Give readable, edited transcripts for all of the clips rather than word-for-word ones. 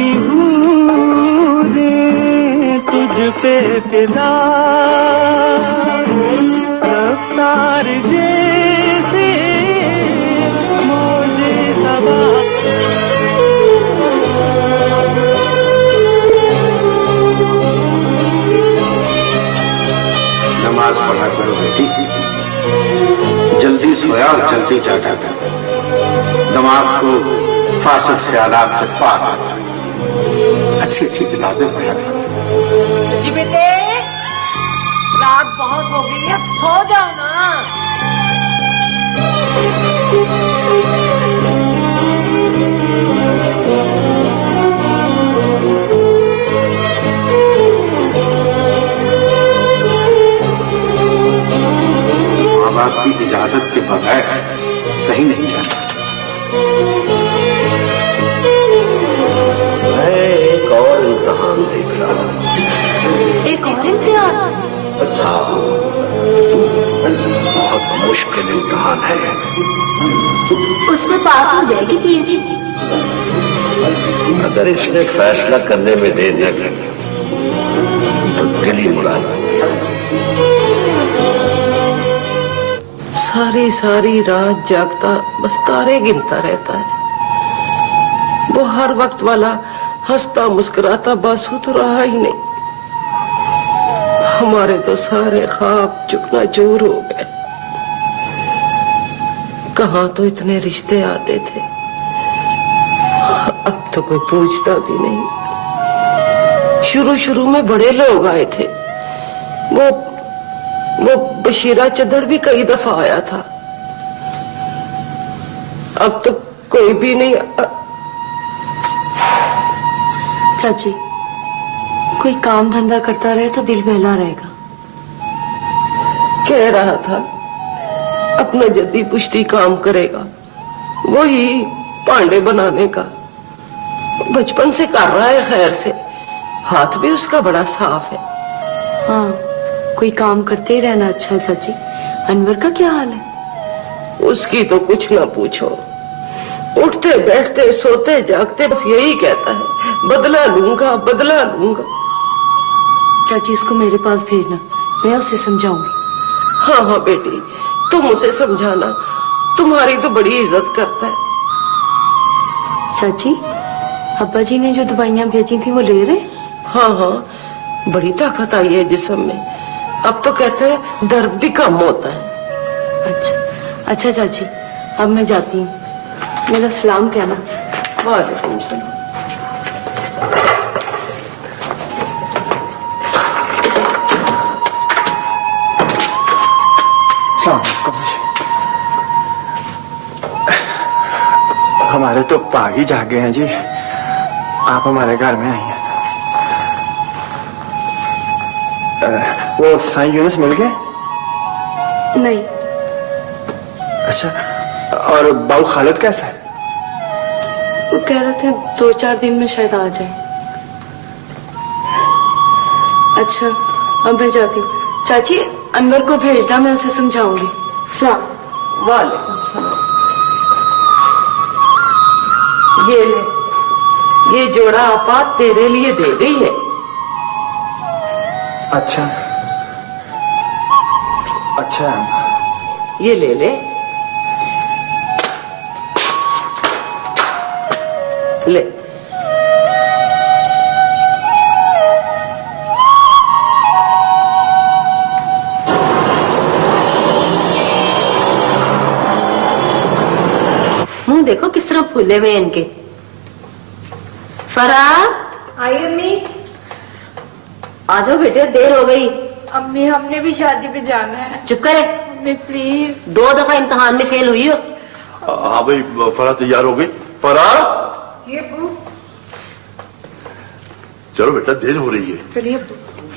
की हूँ रे तुझ पे फिदा, रफ्तार जैसे मौजे हवा। नमाज पढ़ा करो बेटी, जल्दी सोया और जल्दी जागा कर, दिमाग को फासिद ख्यालात से पाक अच्छी अच्छी किताबें पढ़ा कर। जी बेटे, रात बहुत हो गई है, अब सो जाओ ना। माँ बाप की इजाजत के बगैर कहीं नहीं जाना। मैं एक और इम्तिहान देख रहा हूँ। एक और इम्तिहान? हाँ, बहुत मुश्किल इम्तिहान है। उसमें पास हो जाएगी पीर जी। अगर इसने फैसला करने में देर न लगी तो दिल ही मुराद हो गया। सारी सारी रात जागता बस तारे गिनता रहता है। वो हर वक्त वाला हंसता मुस्कुराता बासु तो रहा ही नहीं। हमारे तो सारे ख्वाब चुकना चूर हो गए। कहाँ तो इतने रिश्ते आते थे, अब तो कोई पूछता भी नहीं। शुरू शुरू में बड़े लोग आए थे। वो बशीरा चदर भी कई दफा आया था। अब तो कोई भी नहीं। चाची, कोई काम धंधा करता रहे तो दिल बहला रहेगा। कह रहा था अपना जद्दी पुश्ती काम करेगा, वही पांडे बनाने का। बचपन से कर रहा है, खैर से हाथ भी उसका बड़ा साफ है। हाँ, कोई काम करते ही रहना अच्छा है चाची। अनवर का क्या हाल है? उसकी तो कुछ ना पूछो। उठते बैठते सोते जागते बस यही कहता है, बदला लूंगा बदला लूंगा। चाची, उसको मेरे पास भेजना, मैं उसे समझाऊंगी। हाँ हाँ बेटी, तुम उसे समझाना, तुम्हारी तो बड़ी इज्जत करता है। चाची, अब्बा जी ने जो दवाइयां भेजी थी वो ले रहे? हाँ हाँ, बड़ी ताकत आई है जिस्म में। अब तो कहते हैं दर्द भी कम होता है। अच्छा चाची, अब मैं जाती हूँ। मेरा सलाम कहना। वालेकुम सलाम। हमारे तो पाग ही जाग गए हैं जी। आप हमारे घर में आई हैं। वो साईं यूनुस मिल गए? नहीं। अच्छा, और बाऊ खालिद कैसा है? वो कह रहे थे 2-4 दिन में शायद आ जाए। अच्छा, अब मैं जाती हूँ। चाची, अनवर को भेजना, मैं उसे समझाऊंगी। सलाम। वालेकुम सलाम। ये ले, ये जोड़ा आपा तेरे लिए दे गई है। अच्छा अच्छा, ये ले ले। ले। मुंह देखो किस तरह फूले हुए इनके। फराह, आई अम्मी। आ जाओ बेटे, देर हो गई। अम्मी, हमने भी शादी पे जाना है। चुप करे। अम्मी प्लीज। 2 दफा इम्तिहान में फेल हुई हो। हाँ भाई, फराह तैयार हो गई। फराह, जी अब्बू। चलो बेटा, देर हो रही है। चलिए अब्बू।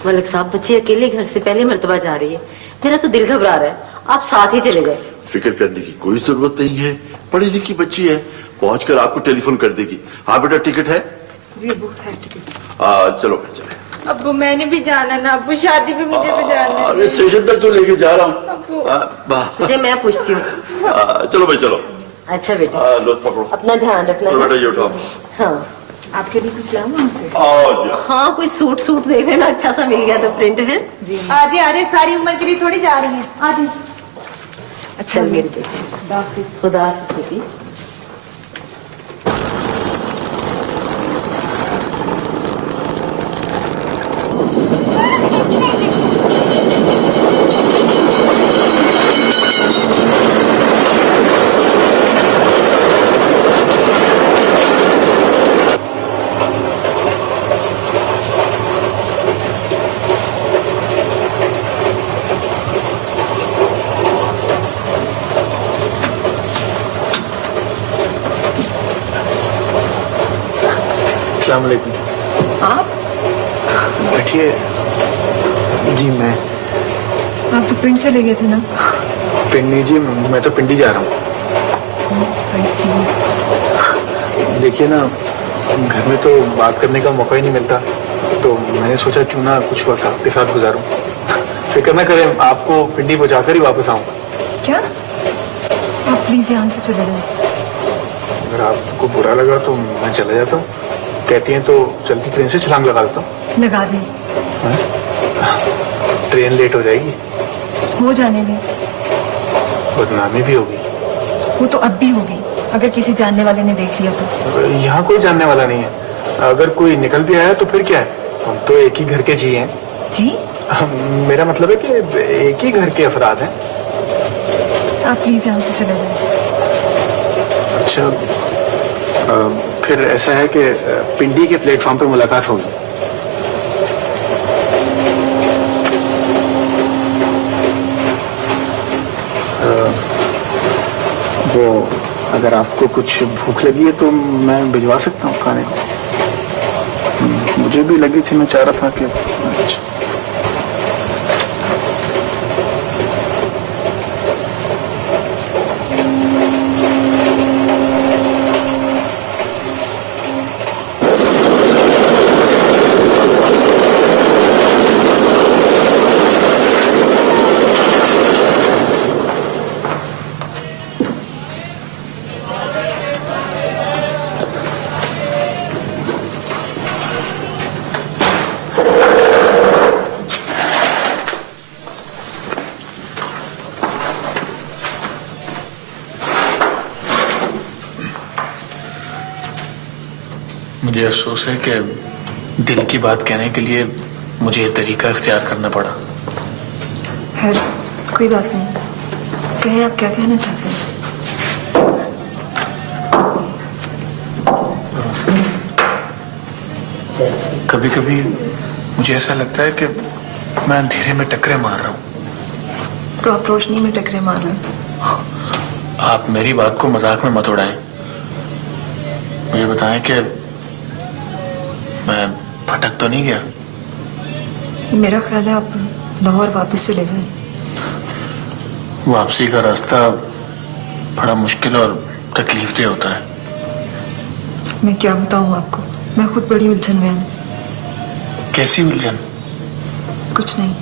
मलिक साहब, बच्ची अकेले घर से पहली मर्तबा जा रही है। मेरा तो दिल घबरा रहा है, आप साथ ही चले जाए। फिक्र करने की कोई जरूरत नहीं है, पढ़ी लिखी बच्ची है, पहुंचकर आपको टेलीफोन कर देगी। हाँ बेटा, टिकट है? जी अब्बू, है टिकट। चलो फिर चले। अब्बू, मैंने भी जाना ना अब्बू, शादी पे मुझे भी जाना है। अरे स्टेशन तक तो लेके जा रहा अब्बू। हूँ। तुझे मैं पूछती हूँ। चलो भाई चलो। अच्छा बेटा, लो पकड़ो। अपना ध्यान रखना तो है। बेटा ये उठाओ। हाँ, आपके लिए कुछ लाऊं वहाँ से? हाँ, कोई सूट सूट देख लेना, अच्छा सा मिल गया तो प्रिंट है। आधे आधे सारी उम्र के लिए थोड़ी जा रही हैं। आधे। अच्छा मेरी बेटी, खुदा हाफिज़। अस्सलाम वालेकुम। आप बैठिए। जी मैं आप तो पिंड चले गए थे ना? पिंडी जी, मैं तो पिंडी जा रहा हूँ। देखिए ना, घर में तो बात करने का मौका ही नहीं मिलता, तो मैंने सोचा क्यों ना कुछ वक्त आपके साथ गुजारूं। फिक्र न करें, आपको पिंडी पहुंचाकर ही वापस आऊंगा। क्या? आप प्लीज यहाँ से चले जाए। अगर आपको बुरा लगा तो मैं चला जाता हूँ। कहती हैं तो चलती ट्रेन से छलांग लगा देता हूँ। लगा दे। ट्रेन लेट हो जाएगी। हो जाने दे। बदनामी भी होगी। वो तो अब भी होगी, अगर किसी जानने वाले ने देख लिया तो। यहाँ कोई जानने वाला नहीं है। अगर कोई निकल भी आया तो फिर क्या है, हम तो एक ही घर के जी हैं। जी? मेरा मतलब है कि एक ही घर के अफराद हैं। आप प्लीज यहाँ से चले जाए। अच्छा, फिर ऐसा है कि पिंडी के प्लेटफॉर्म पे मुलाकात होगी। वो अगर आपको कुछ भूख लगी है तो मैं भिजवा सकता हूँ खाने को। मुझे भी लगी थी, मैं चाह रहा था कि अच्छा। मुझे अफसोस है कि दिल की बात कहने के लिए मुझे ये तरीका इख्तियार करना पड़ा। खैर, कोई बात नहीं। कहें आप क्या कहना चाहते हैं? कभी कभी मुझे ऐसा लगता है कि मैं अंधेरे में टकरे मार रहा हूँ। तो आप रोशनी में टकरे मार रहे हैं। आप मेरी बात को मजाक में मत उड़ाएं। मुझे बताएं कि मैं भटक तो नहीं गया। मेरा ख्याल है आप लाहौर वापस चले जाएं। वापसी का रास्ता बड़ा मुश्किल और तकलीफदेह होता है। मैं क्या बताऊं आपको, मैं खुद बड़ी उलझन में हूं। कैसी उलझन? कुछ नहीं।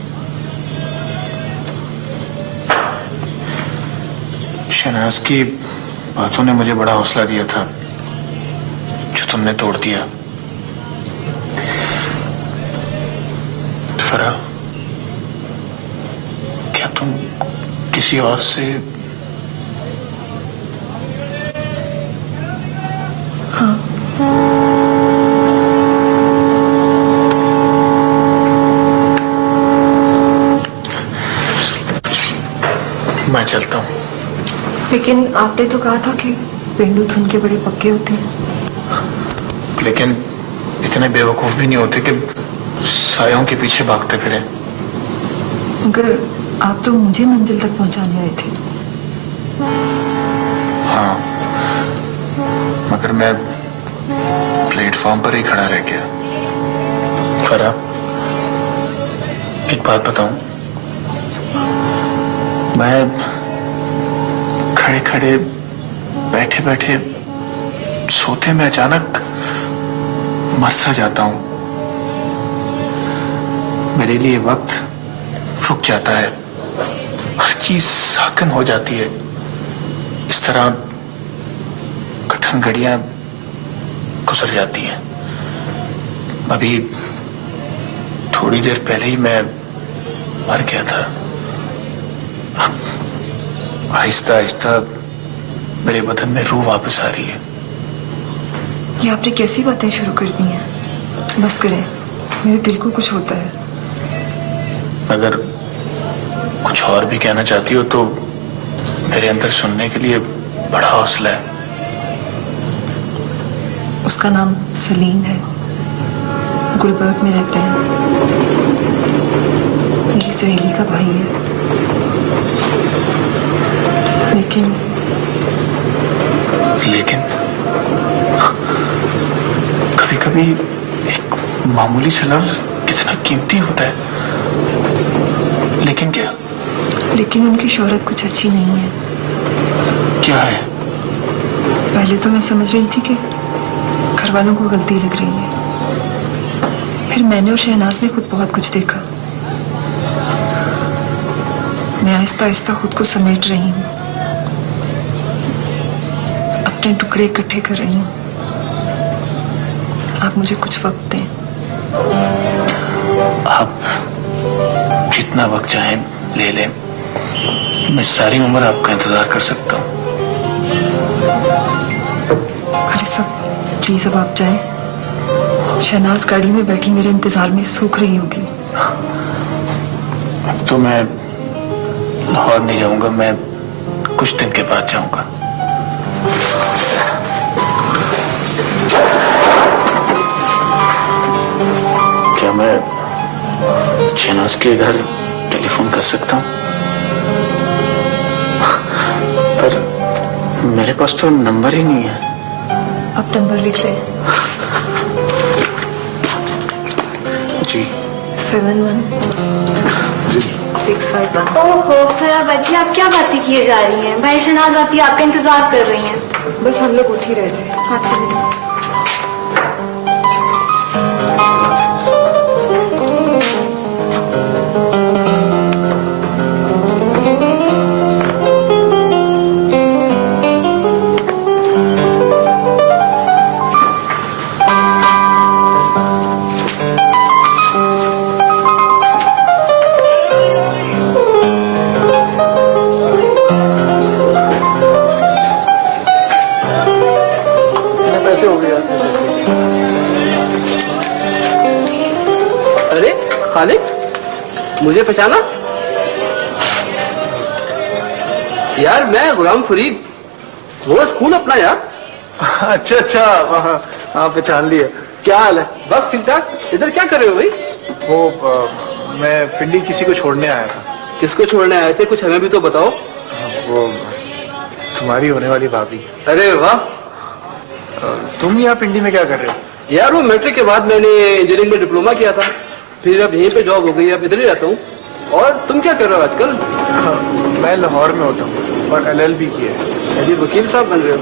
शहनाज की बातों ने मुझे बड़ा हौसला दिया था, जो तुमने तोड़ दिया। फराह, क्या तुम किसी और से? हाँ। मैं चलता हूँ। लेकिन आपने तो कहा था कि पेंडू धुन के बड़े पक्के होते हैं। लेकिन इतने बेवकूफ भी नहीं होते कि सायों के पीछे भागते फिरे। मगर आप तो मुझे मंजिल तक पहुंचाने आए थे। हाँ, मगर मैं प्लेटफॉर्म पर ही खड़ा रह गया। फराह, एक बात बताऊं, मैं खड़े खड़े बैठे बैठे सोते में अचानक मर सा जाता हूं। मेरे लिए वक्त रुक जाता है, हर चीज साकन हो जाती है। इस तरह कठिन घड़ियां गुजर जाती हैं। अभी थोड़ी देर पहले ही मैं मर गया था। आहिस्ता आहिस्ता मेरे बदन में रूह वापस आ रही है। ये आपने कैसी बातें शुरू कर दी हैं? बस करें, मेरे दिल को कुछ होता है। अगर कुछ और भी कहना चाहती हो तो मेरे अंदर सुनने के लिए बड़ा हौसला है। उसका नाम सलीम है, गुलबर्ग में रहते हैं, मेरी सहेली का भाई है। लेकिन कभी कभी एक मामूली सा लफ्ज कितना कीमती होता है। लेकिन क्या? लेकिन उनकी शोहरत कुछ अच्छी नहीं है। क्या है? पहले तो मैं समझ रही थी कि घर वालों को गलती लग रही है, फिर मैंने और शहनाज ने खुद बहुत कुछ देखा। मैं आहिस्ता आहिस्ता खुद को समेट रही हूँ, अपने टुकड़े इकट्ठे कर रही हूँ। आप मुझे कुछ वक्त दें। आप जितना वक्त चाहें ले लें, मैं सारी उम्र आपका इंतजार कर सकता हूँ। अली साहब प्लीज अब आप जाएं। शहनाज गाड़ी में बैठी मेरे इंतजार में सूख रही होगी। अब तो मैं लाहौर नहीं जाऊंगा, मैं कुछ दिन के बाद जाऊंगा। क्या मैं शहनाज के घर टेलीफोन कर सकता हूँ? पर मेरे पास तो नंबर ही नहीं है। आप नंबर लिख लें। जी 7165 ओहो खराब बच्ची, आप क्या बातें किए जा रही हैं? भाई शहनाज आप आपका इंतजार कर रही हैं। बस हम लोग उठ ही रहे थे। हाँ चलिए। खालिद, मुझे पहचाना? यार मैं गुलाम फरीद, वो स्कूल अपना यार। अच्छा अच्छा, हाँ पहचान लिया। क्या हाल है? बस ठीक ठाक। इधर क्या कर रहे हो भाई? वो मैं पिंडी किसी को छोड़ने आया था। किसको छोड़ने आए थे? कुछ हमें भी तो बताओ। वो तुम्हारी होने वाली भाभी। अरे वाह। तुम यहाँ पिंडी में क्या कर रहे हो? यार वो मैट्रिक के बाद मैंने इंजीनियरिंग में डिप्लोमा किया था, फिर अब यहीं पे जॉब हो गई, अब इधर ही रहता हूँ। और तुम क्या कर रहे हो आजकल? मैं लाहौर में होता हूँ और LLB की है। जी वकील साहब बन रहे हो?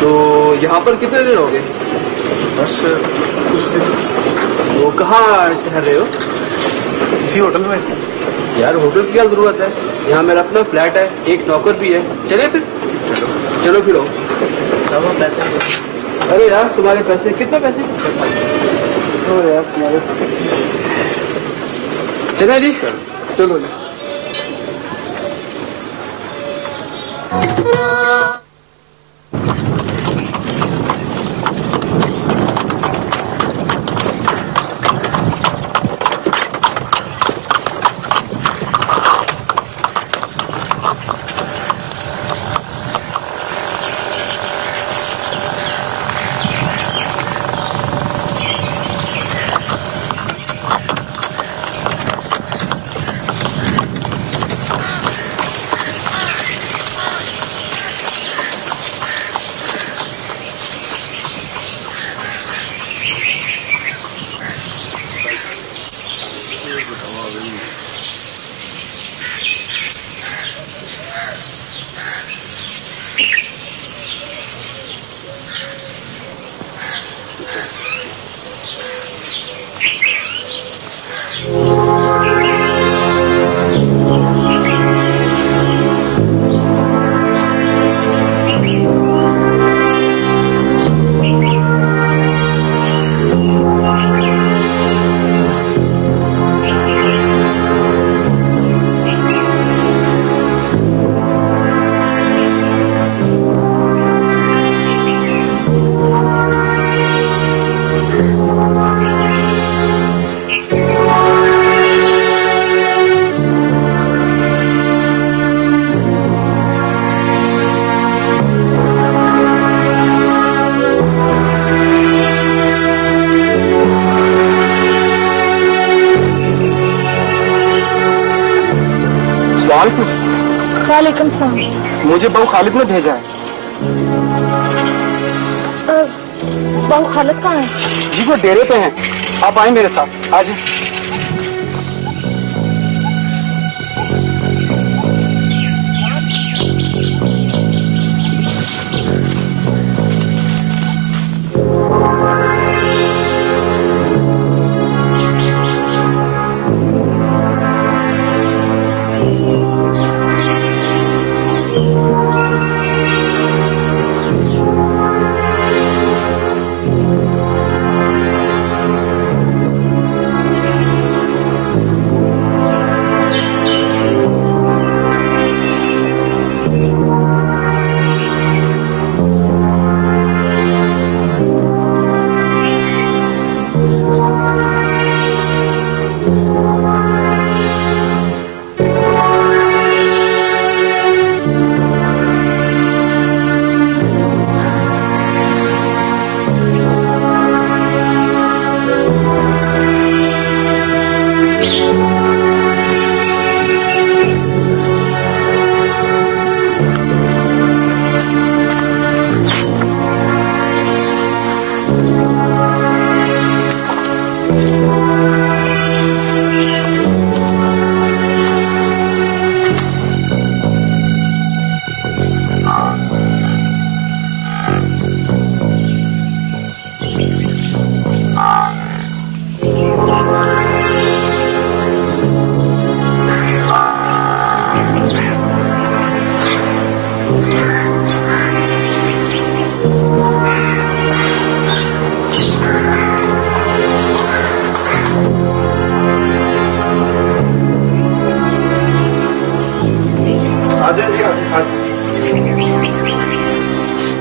तो यहाँ पर कितने दिन हो गए? बस कुछ दिन। वो कहाँ ठहर रहे हो? किसी होटल में। यार होटल की क्या जरूरत है, यहाँ मेरा अपना फ्लैट है, एक नौकर भी है। चले फिर? चलो चलो फिर। पैसे? अरे यार तुम्हारे पैसे कितने पैसे? यार तुम्हारे चले जी। चलो जी। वालेकुम। वालेकुम सलाम। मुझे बहू खालिद ने भेजा है। बहू खालिद कहाँ है? जी वो डेरे पे हैं। आप आए मेरे साथ, आज।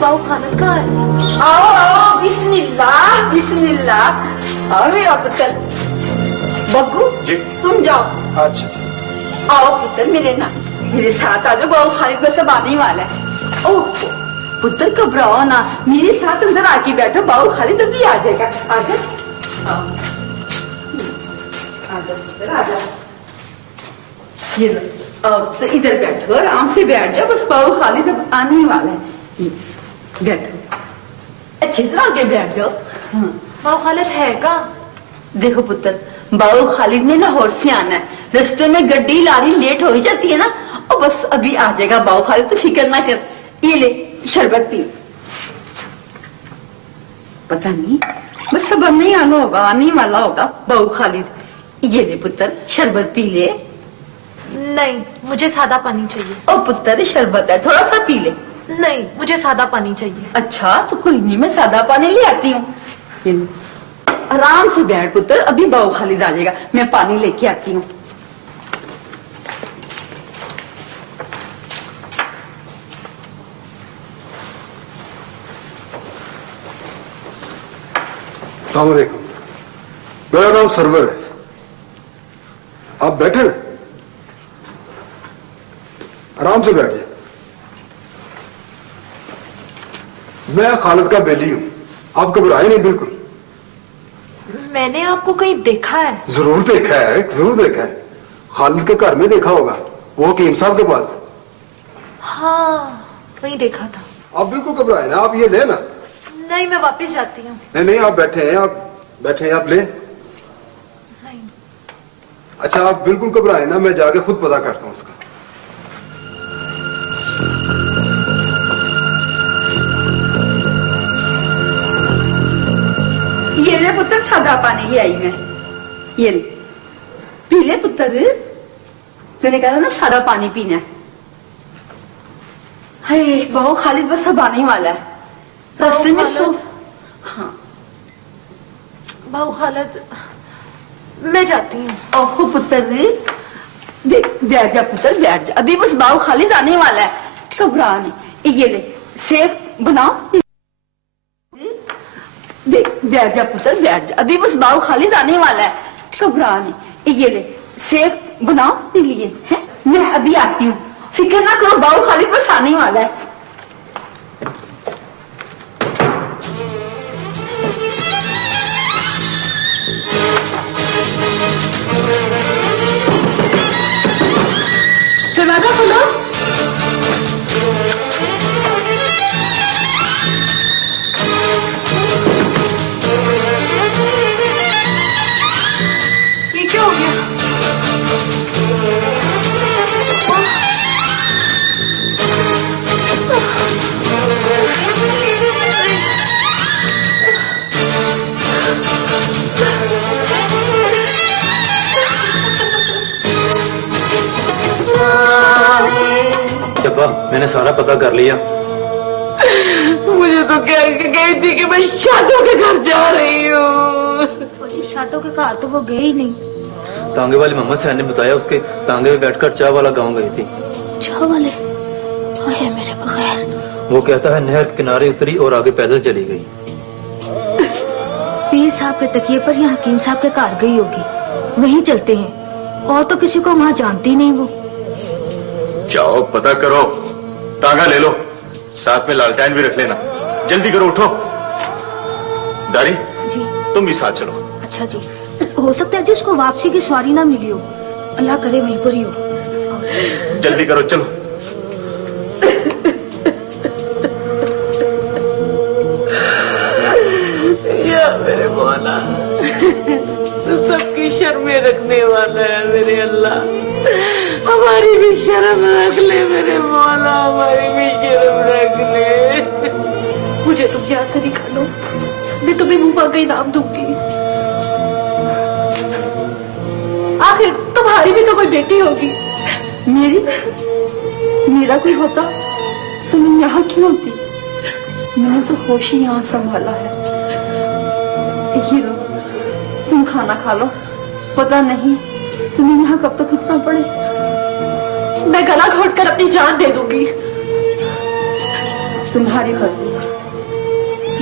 बहू खालिद कहाँ है? आओ आओ, बिस्मिल्लाह बिस्मिल्लाह। आओ मेरा पुत्र। बग्गू जी। तुम जाओ। अच्छा। आओ पुत्र मेरे साथ आ जाओ, बहू खालिद बस अब आने ही वाला है। ओह पुत्र घबराओ ना, मेरे साथ अंदर आके बैठो, बहू खालिद अभी आ जाएगा। आ जाओ पुत्र, आ जाओ। ये लो, तो इधर बैठो, आराम से बैठ जाओ, बस बहू खालिद अब आने ही वाला है। बैठो, अच्छी तरह आगे बैठ जाओ। बहू खालिद है का? देखो पुत्र, बहू खालिद ने लाहौर से आना है, रास्ते में गड्डी लारी लेट हो ही जाती है ना, और बस अभी आ जाएगा बहू खालिद, तो फिक्र ना कर। ये ले शरबत पी। पता नहीं बस अब नहीं आना होगा, आने वाला होगा बहू खालिद। ये ले पुत्र शरबत पी ले। नहीं, मुझे सादा पानी चाहिए। ओ पुत्र शरबत है, थोड़ा सा पी ले। नहीं, मुझे सादा पानी चाहिए। अच्छा तो कोई नहीं, मैं सादा पानी ले आती हूँ। आराम से बैठ पुत्र, अभी बहू खालिद आ जाएगा, मैं पानी लेके आती हूँ। अस्सलाम वालेकुम, मेरा नाम सरवर है। आप बैठे ना, आराम से बैठ जाए। मैं खालिद का बेली हूं, आप घबराए नहीं बिल्कुल। मैंने आपको कहीं देखा है? जरूर देखा है, जरूर देखा है। खालिद के घर में देखा होगा, वो हकीम साहब के पास। हाँ, वहीं देखा था। आप बिल्कुल घबराए ना, आप ये ले ना। नहीं, मैं वापस जाती हूँ। नहीं नहीं, आप बैठे हैं, आप बैठे हैं, आप ले। नहीं। अच्छा आप बिल्कुल घबराए ना, मैं जाके खुद पता करता हूँ उसका। ये ले पुत्र सादा पानी ले आई मैं, ये ले पी ले पुत्र। तूने कहा ना सादा पानी पीना है। हाय बहू खालिद बस अब आने वाला है, रास्ते में सो। हाँ बहू खालिद, मैं जाती हूँ। ओहो पुत्र, देख बैठ जा पुत्र, बैठ जा, अभी बस बहू खालिद आने वाला है, घबरा नहीं। ये ले सेब बनाओ, देख बैठ जा पुत्र, बैठ जा, अभी बस बहू खालिद आने वाला है, घबरा नहीं। ये ले सेब बनाओ के लिए है, मैं अभी आती हूँ, फिक्र ना करो, बहू खालिद बस आने वाला है। फिर मैं मैंने सारा पता कर लिया। मुझे तो कह के गई थी कि मैं शादों के घर जा रही हूँ। शादों के घर तो वो गए ही नहीं। तांगे वाली मोहम्मद सैन ने बताया उसके तांगे में बैठकर चाय वाला गाँव गई थी। चाय वाले? हाय मेरे बगैर। वो कहता है नहर के किनारे उतरी और आगे पैदल चली गई। पीर साहब के तकिए पर या हकीम साहब के घर गई होगी, वहीं चलते हैं। और तो किसी को वहाँ जानती नहीं वो। जाओ पता करो, तांगा ले लो, साथ में लालटेन भी रख लेना। जल्दी करो, उठो। दारी जी, तुम भी साथ चलो। अच्छा जी। हो सकता है जी उसको वापसी की सवारी ना मिली हो, अल्लाह करे वहीं पर ही हो। जल्दी करो, चलो। या मेरे मौला, तू सबकी शर्में रखने वाला है मेरे अल्लाह। हमारी भी शर्म रख ले मेरे मौला, हमारी भी शर्म रख ले। मुझे तुम यहाँ से निकालो, मैं तुम्हें मुंह मांगा इनाम दूंगी। आखिर तुम्हारी भी तो कोई बेटी होगी। मेरा कोई होता तो मैं यहाँ क्यों होती? मैंने तो होश ही यहाँ संभाला है। ये लो, तुम खाना खा लो, पता नहीं तुम्हें यहाँ कब तक रुकना पड़े। मैं गला घोटकर अपनी जान दे दूंगी। तुम्हारी मर्जी,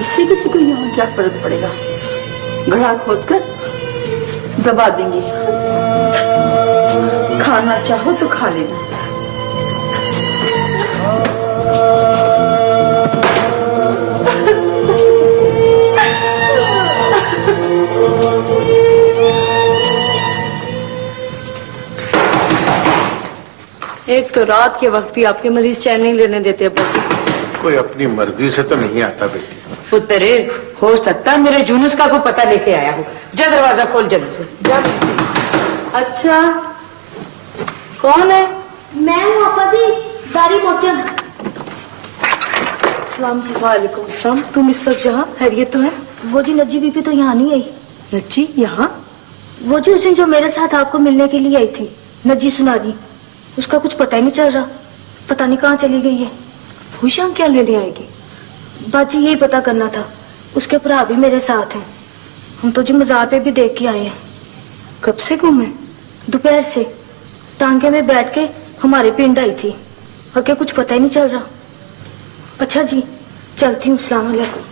इससे किसी को यहाँ क्या फर्क पड़ेगा। गड़ा खोदकर दबा देंगे। खाना चाहो तो खा लेना। एक तो रात के वक्त भी आपके मरीज चैन नहीं लेने देते अब्बा जी। कोई अपनी मर्जी से तो नहीं आता बेटी। पुत्रे, हो सकता है मेरे जूनस का कोई पता लेके आया हो। जा दरवाजा खोल जल्दी से जा। अच्छा, कौन है? मैं हूँ आपा जी, दारी मोचन। सलाम जी। वालेकुम सलाम। तुम इस वक्त जहाँ खैरियत तो है? वो जी नज्जी बीबी तो यहाँ नहीं आई। नज्जी यहाँ? वो जी उस दिन जो मेरे साथ आपको मिलने के लिए आई थी, नज्जी सुनारी, उसका कुछ पता ही नहीं चल रहा। पता नहीं कहाँ चली गई है। वो शाम क्या लेने आएगी? बाजी यही पता करना था। उसके भरा भी मेरे साथ हैं। हम तो जी मजार पे भी देख के आए हैं। कब से घूमे? दोपहर से टांगे में बैठ के हमारे पिंड आई थी। आगे कुछ पता ही नहीं चल रहा। अच्छा जी, चलती हूँ। अस्सलाम वालेकुम।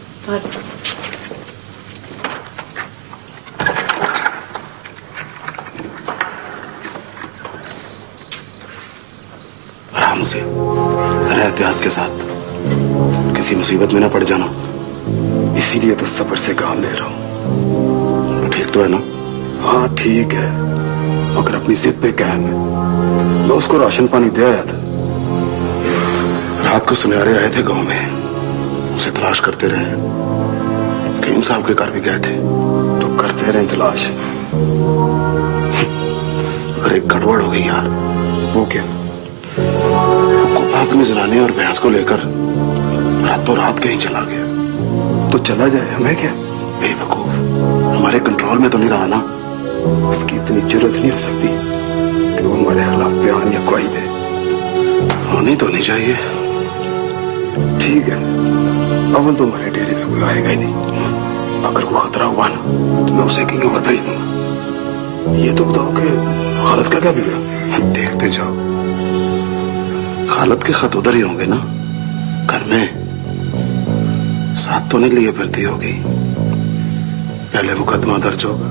आराम से, जरा एहतियात के साथ, किसी मुसीबत में ना पड़ जाना। इसीलिए तो सब्र से काम ले रहा हूँ। तो ठीक तो है ना? हाँ ठीक है, मगर अपनी जिद पे कायम है। मैं उसको राशन पानी दे आया था। रात को सुनहरे आए थे गांव में, उसे तलाश करते रहे। हकीम साहब के घर भी गए थे। तो करते रहे तलाश, मगर एक गड़बड़ हो गई यार। वो क्या? कुप्पा अपनी जनानी और भैंस को लेकर रातों रात कहीं चला गया। तो चला जाए, हमें क्या? बेवकूफ, हमारे कंट्रोल में तो नहीं रहा ना। उसकी इतनी जरूरत नहीं हो सकती कि वो हमारे खिलाफ बयान या गवाही दे। होनी तो नहीं चाहिए। ठीक है, अव्वल तो हमारे डेरे पे कोई आएगा ही नहीं। अगर कोई खतरा हुआ ना तो मैं उसे कहीं और भेज दूंगा। ये तो बताओ कि खालिद का क्या बिगड़ा? देखते जाओ, खालिद के खत उधर ही होंगे ना, घर में। साथ तो नहीं लिए फिरती होगी। पहले मुकदमा दर्ज होगा,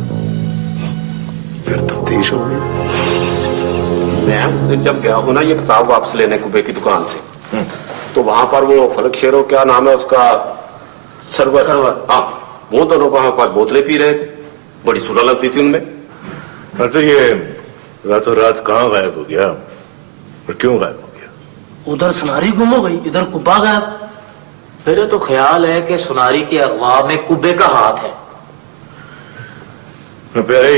फिर तफ्तीश होगी। मैं उस दिन जब गया हूं ना ये किताब वापस लेने कुबे की दुकान से, तो वहां पर वो फलक शेरो, क्या नाम है उसका, सरवर, हाँ, वो दोनों वहां पर बोतलें पी रहे थे। बड़ी सुलह लगती थी उनमें। तो ये रातों रात कहाँ गायब हो गया और क्यों गायब हो गया? उधर सुनारी गुम हो गई, इधर कुब्बा गायब। मेरा तो ख्याल है कि सुनारी के अगवा में कुब्बे का हाथ है। प्यारे,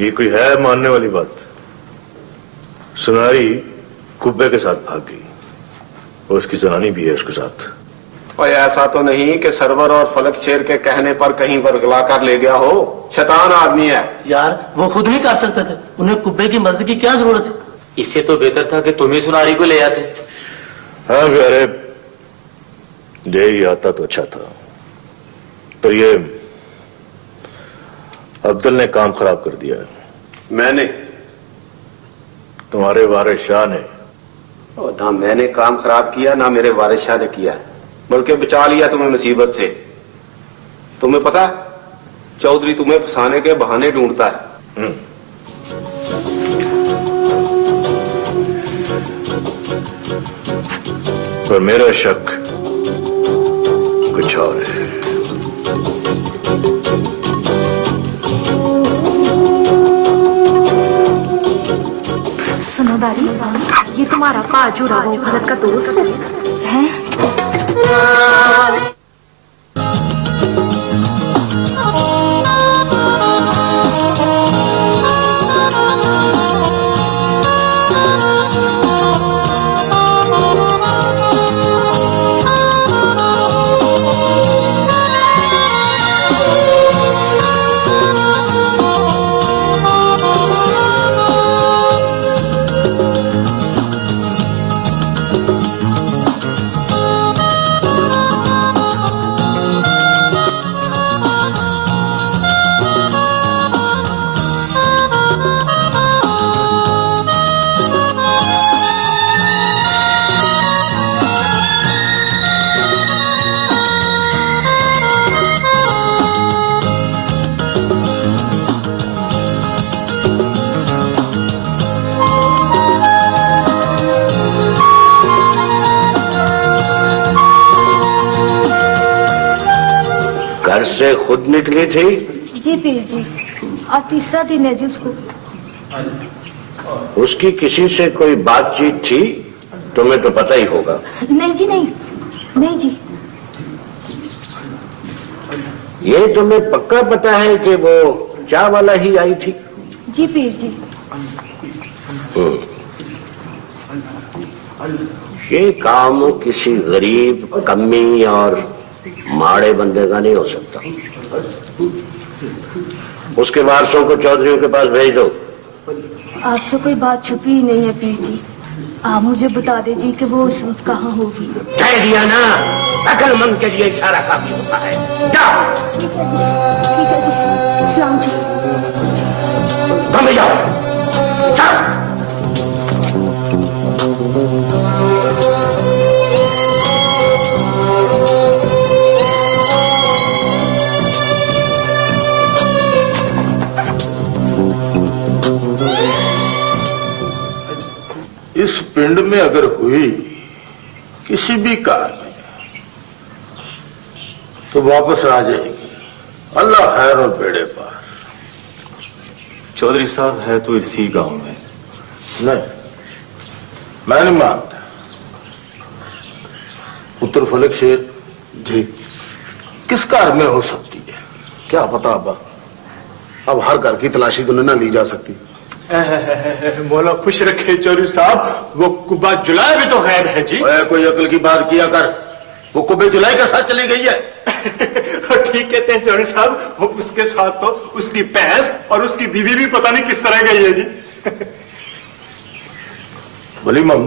ये कोई है मानने वाली बात? सुनारी कुब्बे के साथ भाग गई और उसकी जनानी भी है उसके साथ। और ऐसा तो नहीं कि सरवर और फलक शेर के कहने पर कहीं वर्गला कर ले गया हो। शैतान आदमी है यार, वो खुद नहीं कर सकते थे। उन्हें कुब्बे की मदद की क्या जरूरत है? इससे तो बेहतर था कि तुम ही सुनारी को ले आते। हाँ प्यारे, यही आता तो अच्छा था, पर ये अब्दुल ने काम खराब कर दिया है। मैंने? तुम्हारे वारिस शाह ने। और ना मैंने काम खराब किया ना मेरे वारिस शाह ने किया, बल्कि बचा लिया तुम्हें मुसीबत से। तुम्हें पता, चौधरी तुम्हें फंसाने के बहाने ढूंढता है। पर मेरा शक कुछ और है। सुनो दादी, ये तुम्हारा पाजूरा वो भरत का दोस्त है? घर से खुद निकली थी? जी पीर जी, और तीसरा दिन है जी उसको। उसकी किसी से कोई बातचीत थी? तुम्हें तो पता ही होगा। नहीं जी, नहीं नहीं जी। ये तुम्हें पक्का पता है कि वो चाय वाला ही आई थी? जी पीर जी। ये काम किसी गरीब, कमी और माड़े बंदे का नहीं हो सकता। उसके वारसों को चौधरियों के पास भेज दो। आपसे कोई बात छुपी ही नहीं है पीर जी, आप मुझे बता दीजिए कि वो उस वक्त कहाँ होगी। कह दिया ना, अक्लमंद के लिए इशारा काफी होता है। जाओ। ठीक है जी, सलाम जी। तुम भी जाओ। जाओ। इस पिंड में अगर हुई किसी भी कार में तो वापस आ जाएगी, अल्लाह खैर और बेड़े पार। चौधरी साहब है तो इसी गांव में। नहीं, मैं नहीं मानता। पुत्र फलक शेर जी किस कार में हो सकती है? क्या पता अब्बा, अब हर घर की तलाशी तो न ली जा सकती। मौला खुश रखे चौधरी साहब, वो कुब्बा जुलाई भी तो गैब है जी। कोई अकल की बात किया कर, वो कुब्बे जुलाई के साथ चली गई है। ठीक कहते हैं चौधरी साहब, वो उसके साथ तो उसकी भैंस और उसकी बीवी भी पता नहीं किस तरह गई है जी। बोली मम,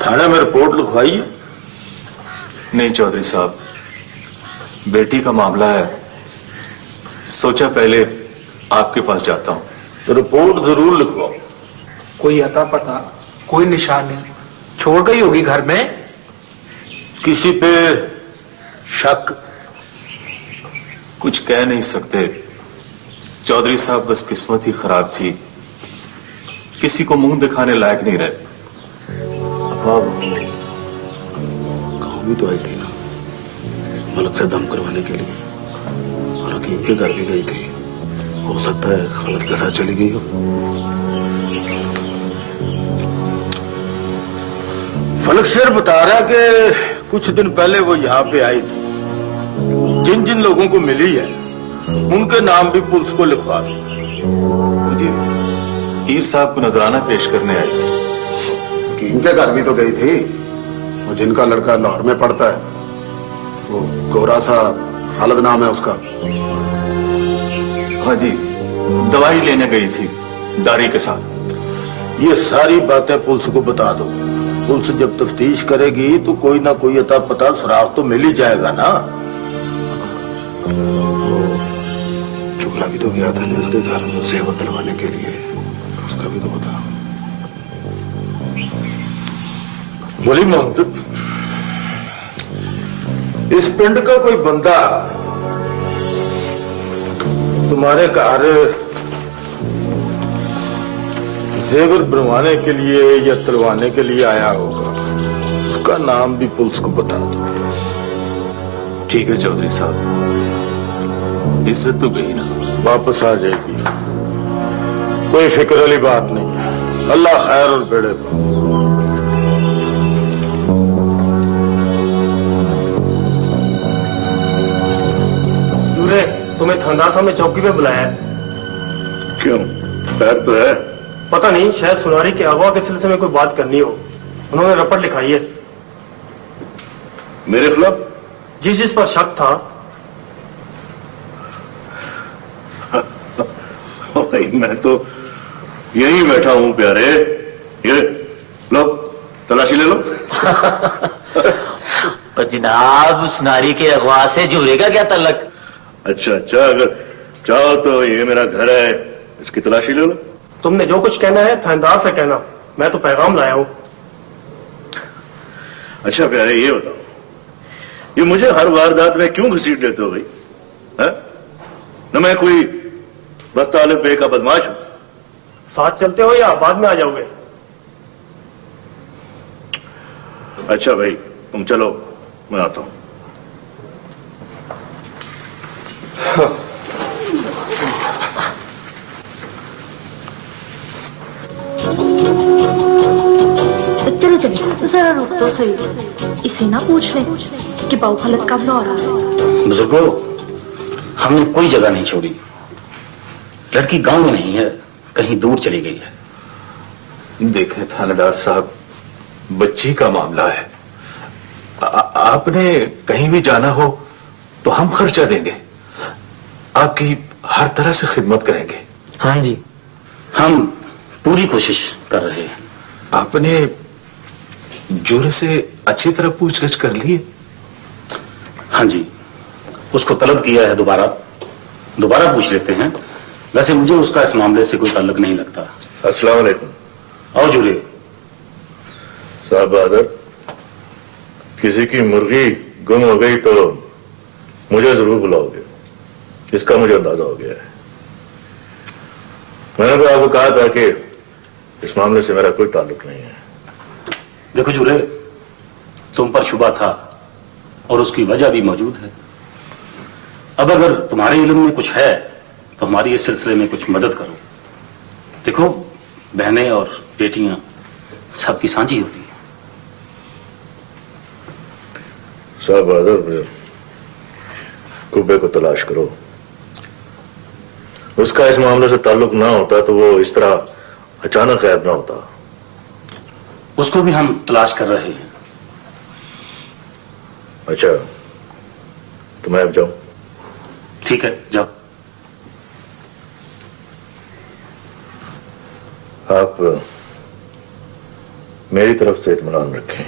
थाने में रिपोर्ट लिखवाई है? नहीं चौधरी साहब, बेटी का मामला है, सोचा पहले आपके पास जाता हूं। तो रिपोर्ट जरूर लिखवाओ। कोई अता पता, कोई निशान नहीं, छोड़ गई होगी घर में। किसी पे शक? कुछ कह नहीं सकते चौधरी साहब, बस किस्मत ही खराब थी, किसी को मुंह दिखाने लायक नहीं रहे। गाँव भी तो आई थी ना मलक से दम करवाने के लिए, और हकीम के घर भी गई थी। हो सकता है खालिद के साथ चली गई हो। फलक शेर बता रहा कि कुछ दिन पहले वो यहाँ पे आई थी। जिन जिन लोगों को मिली है उनके नाम भी पुलिस को लिखवा दी। पीर साहब को नजराना पेश करने आई थी। हकीम के घर भी तो गई थी, वो जिनका लड़का लाहौर में पढ़ता है, वो गोरा सा खालिद नाम है उसका। हाँ जी, दवाई लेने गई थी दारी के साथ। ये सारी बातें पुलिस को बता दो, पुलिस जब तफ्तीश करेगी तो कोई ना कोई अता पता सुराग तो मिल ही जाएगा ना। चुगला भी तो गया था उसके घर में सेवक दिलवाने के लिए, उसका भी तो बता। बोली मोहम्मद, इस पिंड का कोई बंदा तुम्हारे घर जेवर बनवाने के लिए या तलवाने के लिए आया होगा, उसका नाम भी पुलिस को बता दो। ठीक है चौधरी साहब, इज्जत तो गई ना, वापस आ जाएगी, कोई फिक्र वाली बात नहीं है। अल्लाह खैर और बेड़े पाओ। तुम्हें थानेदार साहब ने चौकी पे बुलाया है। क्यों, खैर तो है? पता नहीं, शायद सुनारी के अगवा के सिलसिले में कोई बात करनी हो। उन्होंने रपट लिखाई है। मेरे खिलाफ? जिस पर शक था। भाई मैं तो यहीं बैठा हूं प्यारे, ये लो तलाशी ले लो। पर जनाब, सुनारी के अगवा से जुरे का क्या तल्लक? अच्छा, अगर चाहो तो ये मेरा घर है, इसकी तलाशी ले लो। तुमने जो कुछ कहना है थानेदार से कहना, मैं तो पैगाम लाया हूं। अच्छा प्यारे, ये बताओ, ये मुझे हर वारदात में क्यों घसीट लेते हो भाई? न मैं कोई बस्ताले पे का बदमाश हूं? साथ चलते हो या बाद में आ जाओगे? अच्छा भाई, तुम चलो, मैं आता हूं। चलो चलो, जरा रुक तो सही, इसे ना पूछ ले कि बाऊ हालत कब लौट रहा है। बुजुर्गों, हमने कोई जगह नहीं छोड़ी। लड़की गांव में नहीं है, कहीं दूर चली गई है। देखें थानेदार साहब, बच्ची का मामला है, आपने कहीं भी जाना हो तो हम खर्चा देंगे, आपकी हर तरह से खिदमत करेंगे। हाँ जी, हम पूरी कोशिश कर रहे हैं। आपने जोरे से अच्छी तरह पूछगछ कर ली है? हाँ जी, उसको तलब किया है, दोबारा पूछ लेते हैं। वैसे मुझे उसका इस मामले से कोई ताल्लुक नहीं लगता। अस्सलाम वालेकुम। आओ जुरे साहब बहादुर, किसी की मुर्गी गुम हो गई तो मुझे जरूर बुलाओगे, इसका मुझे अंदाजा हो गया है। मैंने तो आपको कहा था कि इस मामले से मेरा कोई ताल्लुक नहीं है। देखो जुरे, तुम पर शुबा था और उसकी वजह भी मौजूद है। अब अगर तुम्हारे इल्म में कुछ है तो हमारी इस सिलसिले में कुछ मदद करो। देखो, बहनें और बेटियां सबकी सांझी होती है। साहब बहादुर, कुब्बे को तलाश करो। उसका इस मामले से ताल्लुक ना होता तो वो इस तरह अचानक गायब ना होता। उसको भी हम तलाश कर रहे हैं। अच्छा, तो मैं अब जाऊं? ठीक है, जाओ। आप मेरी तरफ से इत्मीनान रखें।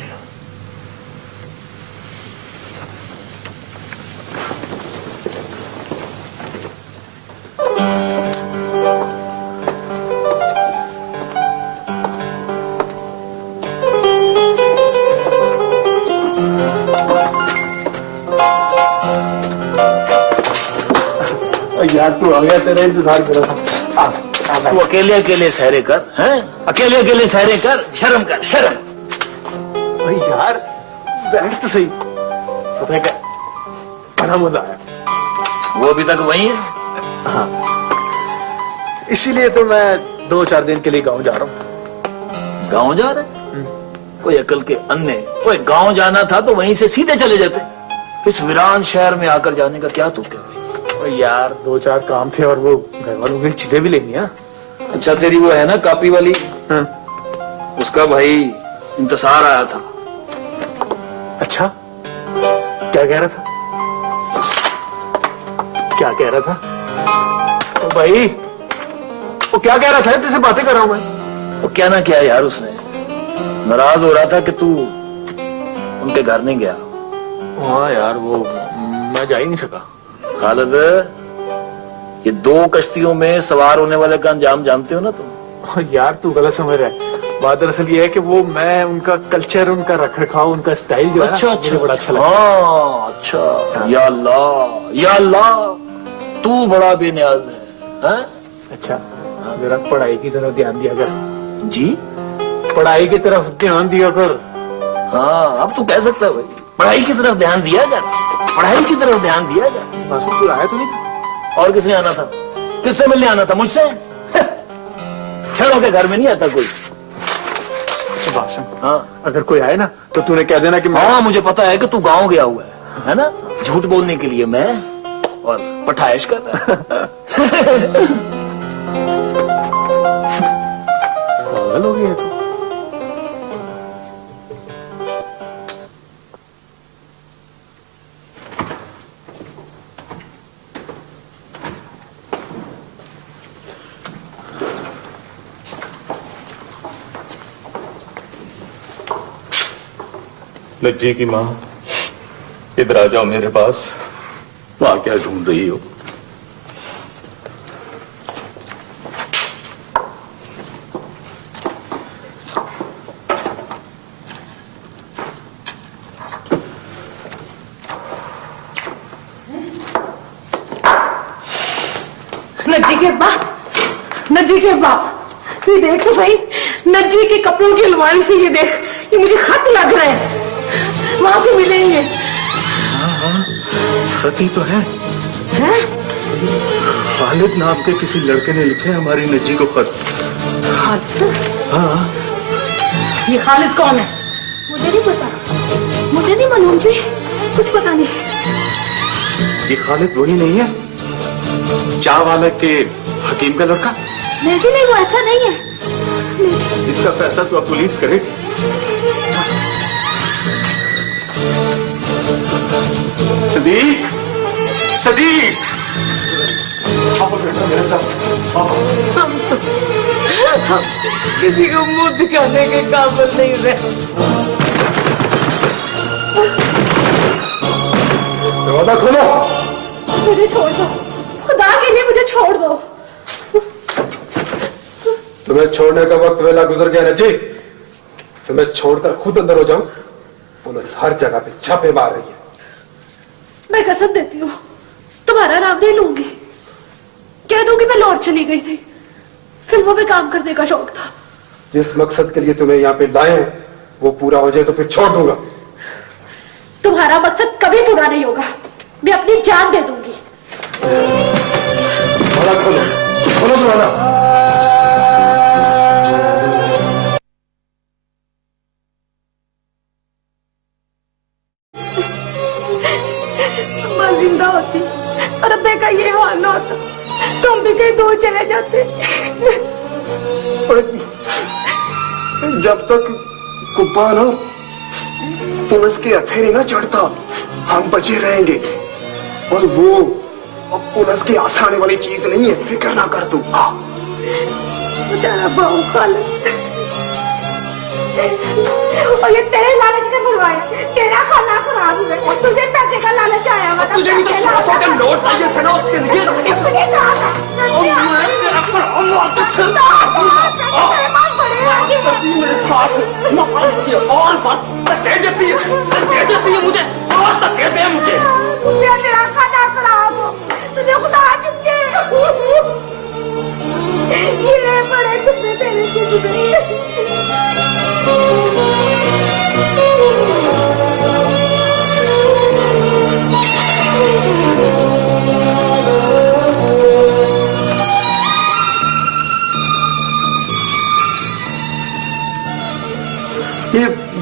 यार तू आ गया, तेरा इंतजार कर रहा था। तू अकेले अकेले सहरे कर, हैं? अकेले अकेले सहरे कर, शर्म कर, शर्म। भाई यार बैठ तो सही। पता है क्या, बड़ा मजा आया। वो अभी तक वही है? हाँ, इसीलिए तो मैं 2-4 दिन के लिए गांव जा रहा हूँ। गांव जा रहे? कोई अकल के अन्ने, कोई गांव जाना था तो वहीं से सीधे चले जाते। इस वीरान शहर में आकर जाने का क्या तू कहते? यार 2-4 काम थे और वो घर वालों की चीजें भी लेनी है। अच्छा, तेरी वो है ना कापी वाली, उसका भाई इंतजार आया था। अच्छा, क्या कह रहा था? क्या कह रहा था? ओ भाई, वो क्या कह रहा था? तुझसे बातें कर रहा हूं मैं। वो क्या ना किया यार उसने, नाराज हो रहा था कि तू उनके घर नहीं गया। हाँ यार, वो मैं जा ही नहीं सका। खालिद, ये 2 कश्तियों में सवार होने वाले का अंजाम जानते हो ना तुम? यार तू गलत समझ रहा है। बात दरअसल ये है कि वो मैं उनका कल्चर, उनका रख रखाव, उनका स्टाइल जो है मुझे बड़ा अच्छा लगता है। अच्छा, या अल्लाह, या अल्लाह, तू बड़ा बेनियाज है। अच्छा, जरा पढ़ाई की तरफ ध्यान दिया कर। जी, पढ़ाई की तरफ ध्यान दिया कर। हाँ, अब तू कह सकता है भाई, पढ़ाई की तरफ ध्यान दिया कर, पढ़ाई की तरफ ध्यान दिया कर। मासूम तू आया तो नहीं था? और किसने आना था? किससे मिलने आना था? मुझसे? छड़ों के घर में नहीं आता कोई। हाँ, अगर कोई आए ना तो तूने कह देना कि हाँ, मुझे पता है कि तू गांव गया हुआ है ना? झूठ बोलने के लिए मैं और पठाइश कर रहा पागल हो गया तू। लज्जे की माँ, इधर आ जाओ मेरे पास। वहां क्या ढूंढ रही हो? नज्जी के बाप, नज्जी के बाप, ये देख तो सही, नज्जी के कपड़ों की अलमारी से ये देख, ये मुझे खत लग रहे हैं, वहां से मिलेंगे। हाँ, खत ही तो है। खालिद नाम के किसी लड़के ने लिखे हमारी नज्जी को खत। खालिद? हाँ। ये खालिद कौन है? मुझे नहीं पता, मुझे नहीं मालूम जी, कुछ पता नहीं। ये खालिद वही नहीं है, चाह वाले के हकीम का लड़का? नहीं जी, नहीं, वो ऐसा नहीं है। नहीं जी। इसका फैसला तो अब पुलिस करेगी। सदीक, सदीक, मेरे साथ। हम किसी को मुंह दिखाने के काबिल नहीं रहे। दरवाजा खोलो। मुझे छोड़ दो, खुदा के लिए मुझे छोड़ दो। तुम्हें छोड़ने का वक्त वेला गुजर गया नजी। तुम्हें छोड़कर खुद अंदर हो जाऊं। पुलिस हर जगह पे छापे मार रही है। मैं कसम देती हूँ, तुम्हारा नाम नहीं लूंगी। कह दूंगी मैं लाहौर चली गई थी, फिल्मों में काम करने का शौक था। जिस मकसद के लिए तुम्हें यहाँ पे लाए हैं वो पूरा हो जाए तो फिर छोड़ दूंगा। तुम्हारा मकसद कभी पूरा नहीं होगा, मैं अपनी जान दे दूंगी। खोलो खोलो दरवाजा। जिंदा होती और अब्बे का ये हाल ना होता, तुम भी कहीं दूर चले जाते। जब तक कुब्बा ना पुलिस के हथेली ना चढ़ता हम बचे रहेंगे। और वो पुलिस के हाथ आने वाली चीज नहीं है, फिक्र ना कर तू। बेचारा बाबू खालिद, और ये तेरे लालच ने बुलवाया। तेरा खाना खराब हुआ और तुझे पैसे का लालच आया हुआ। तुझे भी तो 100 के नोट चाहिए थे ना उसके लिए। मेरे साथ और बात कह देती है मुझे और तक कह दे मुझे। तेरा खाना खराब हो, तुझे खुदा चुके ये बड़े तुमने तेरे से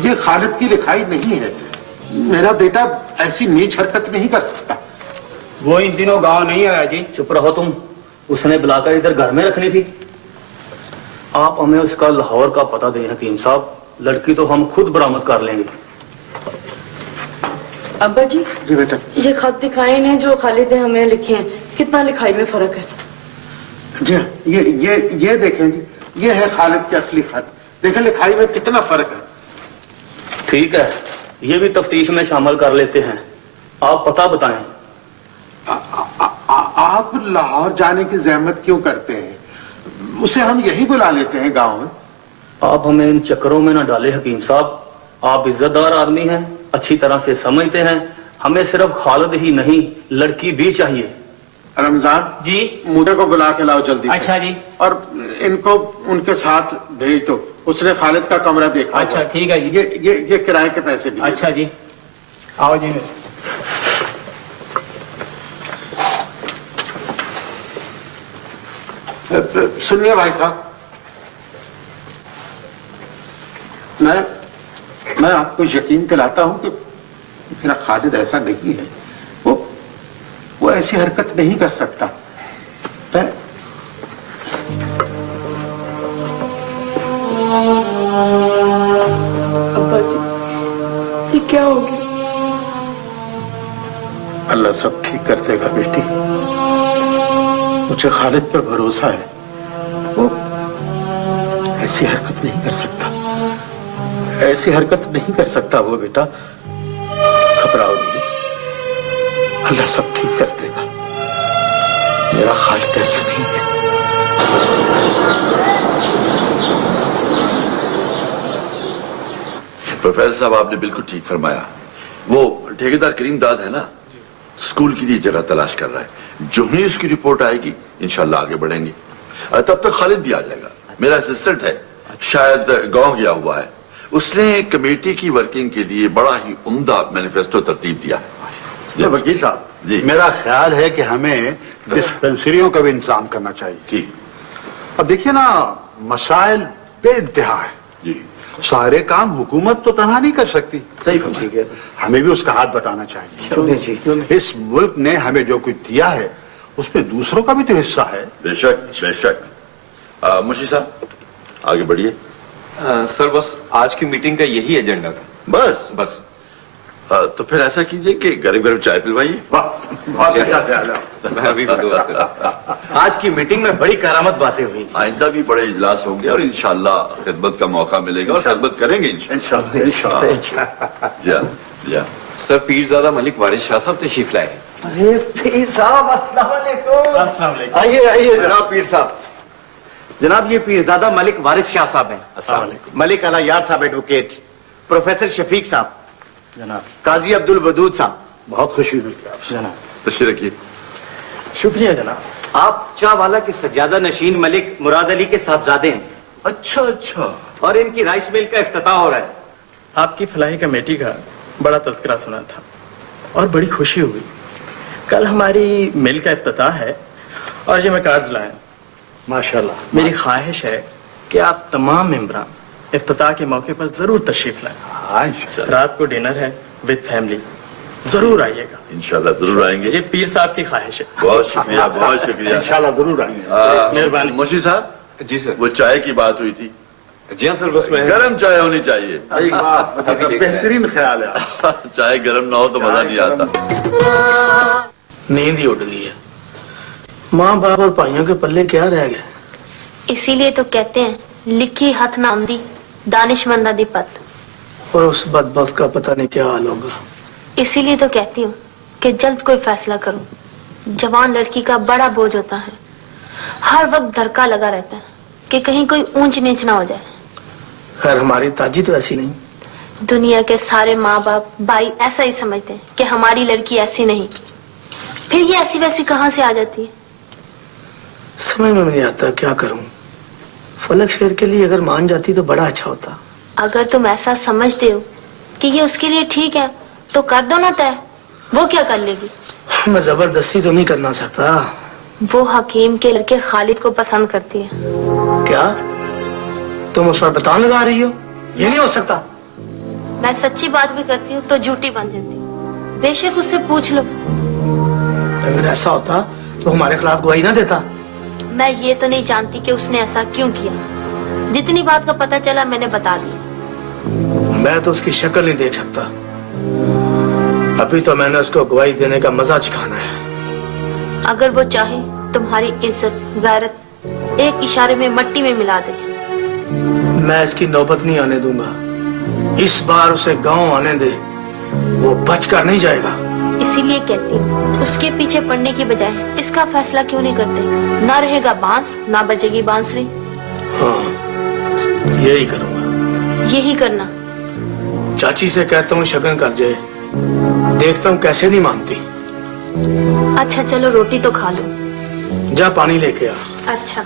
ये खालिद की लिखाई नहीं है। मेरा बेटा ऐसी नीच हरकत नहीं कर सकता। वो इन दिनों गांव नहीं आया जी। चुप रहो तुम, उसने बुलाकर इधर घर में रखनी थी। आप हमें उसका लाहौर का पता दें हकीम साहब, लड़की तो हम खुद बरामद कर लेंगे। अब्बा जी। जी बेटा। ये खत दिखाए ने जो खालिद ने हमें लिखे हैं, कितना लिखाई में फर्क है? जी ये देखें जी, ये है खालिद के असली खत। देखें लिखाई में कितना फर्क है। ठीक है, ये भी तफ्तीश में शामिल कर लेते हैं। आप पता बताएं। आप लाहौर जाने की जहमत क्यों करते हैं? उसे हम यही बुला लेते हैं गांव में। आप हमें इन चक्करों में ना डाले हकीम साहब। आप इज्जतदार आदमी हैं, अच्छी तरह से समझते हैं। हमें सिर्फ खालिद ही नहीं, लड़की भी चाहिए। रमजान जी, मुझे को बुला के लाओ जल्दी से। अच्छा जी। और इनको उनके साथ भेज दो। उसने खालिद का कमरा देखा। अच्छा ठीक है जी। ये किराए के पैसे भी। अच्छा जी, आओ जी। सुनिए भाई साहब, मैं आपको यकीन दिलाता हूं कि मेरा खालिद ऐसा नहीं है। वो ऐसी हरकत नहीं कर सकता। अब्बा जी, ये क्या हो गया? अल्लाह सब ठीक कर देगा बेटी। मुझे खालिद पर भरोसा है। वो ऐसी हरकत नहीं कर सकता। ऐसी हरकत नहीं कर सकता वो बेटा। घबराओ नहीं, अल्लाह सब ठीक कर देगा। मेरा खालिद ऐसा नहीं है। प्रोफेसर साहब, आपने बिल्कुल ठीक फरमाया। वो ठेकेदार करीम दाद है ना, स्कूल के लिए जगह तलाश कर रहा है। जो ही उसकी रिपोर्ट आएगी इंशाल्लाह आगे बढ़ेंगे। तब तक खालिद भी आ जाएगा। मेरा असिस्टेंट है, शायद गांव गया हुआ है। उसने कमेटी की वर्किंग के लिए बड़ा ही उम्दा मैनिफेस्टो तरतीब दिया है। वकील साहब, मेरा ख्याल है कि हमें डिस्पेंसरियों का भी इंतजाम करना चाहिए। जी। अब देखिए ना, मसाइल बेइंतहा है जी। सारे काम हुकूमत तो तनहा नहीं कर सकती। सही ठीक है। हमें भी उसका हाथ बताना चाहिए। इस मुल्क ने हमें जो कुछ दिया है उसमें दूसरों का भी तो हिस्सा है। बेशक बेशक। मुंशी साहब आगे बढ़िए। सर, बस आज की मीटिंग का यही एजेंडा था। बस तो फिर ऐसा कीजिए कि गरीब गरीब चाय पिलवाइए। मैं अभी बंदोबस्त कर रहा। आज की मीटिंग में बड़ी करामत बातें हुई। आइंदा भी बड़े इजलास होंगे और इंशाल्लाह खिदमत का मौका मिलेगा और खिदमत करेंगे इंशाल्लाह। सर, पीरजादा मलिक वारिस शाह साहब तशरीफ लाए। अरे पीर साहब, अस्सलाम वालेकुम। आइए आइए जनाब पीर साहब। जनाब, ये पीरजादा मलिक वारिस शाह साहब हैं। अस्सलाम वालेकुम। मलिक अला यार साहब एडवोकेट, प्रोफेसर शफीक साहब जनाब, काजी अब्दुल वदूद साहब। बहुत खुशी हुई आपसे जनाब। तशरीफ रखिए। शुक्रिया जनाब। आप चावाला के सज्जादा नशीन मलिक मुराद अली के साहबजादे हैं। अच्छा। और इनकी राइस मिल का इफ्तिताह हो रहा है। आपकी फलाही कमेटी का बड़ा तज़किरा सुना था और बड़ी खुशी हुई। कल हमारी मिल का इफ्तिताह है और ये मैं कार्ड्स लाया। माशाल्लाह। मेरी ख्वाहिश है कि आप तमाम मेंबरान इफ्तिताह के मौके पर जरूर तशरीफ लाएं। रात को डिनर है विद फैमिलीज, जरूर आइएगा। इंशाल्लाह जरूर आएंगे। ये पीर साहब की ख्वाहिश है। बहुत शुक्रिया, बहुत शुक्रिया। इंशाल्लाह जरूर आएंगे। मेहरबानी। मुंशी साहब। जी सर। वो चाय की बात हुई थी। जी हाँ सर, बस मैं गरम चाय होनी चाहिए। बेहतरीन ख्याल है। चाय गरम ना हो तो मजा नहीं आता। नींद ही उड़ गई है। माँ बाप और भाइयों के पल्ले क्या रह गया? इसीलिए तो कहते हैं लिखी हाथ ना आंदी, दानिशमंदा दी पत। और उस बदबख्त का पता नहीं क्या हाल होगा। इसीलिए तो कहती हूँ कि जल्द कोई फैसला करो। जवान लड़की का बड़ा बोझ होता है, हर वक्त धड़का लगा रहता है कि कहीं कोई ऊंच नीच ना हो जाए। खैर, हमारी ताजी तो ऐसी नहीं। दुनिया के सारे माँ बाप भाई ऐसा ही समझते हैं कि हमारी लड़की ऐसी नहीं। फिर ये ऐसी वैसी कहाँ से आ जाती है? समझ में नहीं आता क्या करूं। फलक शेर के लिए अगर मान जाती तो बड़ा अच्छा होता। अगर तुम ऐसा समझते हो कि ये उसके लिए ठीक है तो कर दो ना तय। वो क्या कर लेगी? मैं जबरदस्ती तो नहीं करना सकता। वो हकीम के लड़के खालिद को पसंद करती है। क्या तुम उस पर बतान लगा रही हो? ये नहीं हो सकता। मैं सच्ची बात भी करती हूँ तो झूठी बन जाती हूँ। बेशक उससे पूछ लो। अगर ऐसा होता तो हमारे खिलाफ गवाही ना देता। मैं ये तो नहीं जानती कि उसने ऐसा क्यों किया। जितनी बात का पता चला मैंने बता दिया। मैं तो उसकी शक्ल नहीं देख सकता। अभी तो मैंने उसको गवाही देने का मजा चिखाना है। अगर वो चाहे तुम्हारी इज्जत गैरत एक इशारे में मट्टी में मिला दे। मैं इसकी नौबत नहीं आने दूंगा। इस बार उसे गांव आने दे, वो बचकर नहीं जाएगा। इसीलिए कहती हूँ उसके पीछे पड़ने की बजाय इसका फैसला क्यों नहीं करते? ना रहेगा बांस, ना बजेगी बांसुरी। हाँ, यही करूंगा। यही करना। चाची से कहता हूँ शगन कर जाए, देखता हूँ कैसे नहीं मानती। अच्छा चलो रोटी तो खा लो। जा पानी लेके आ। अच्छा।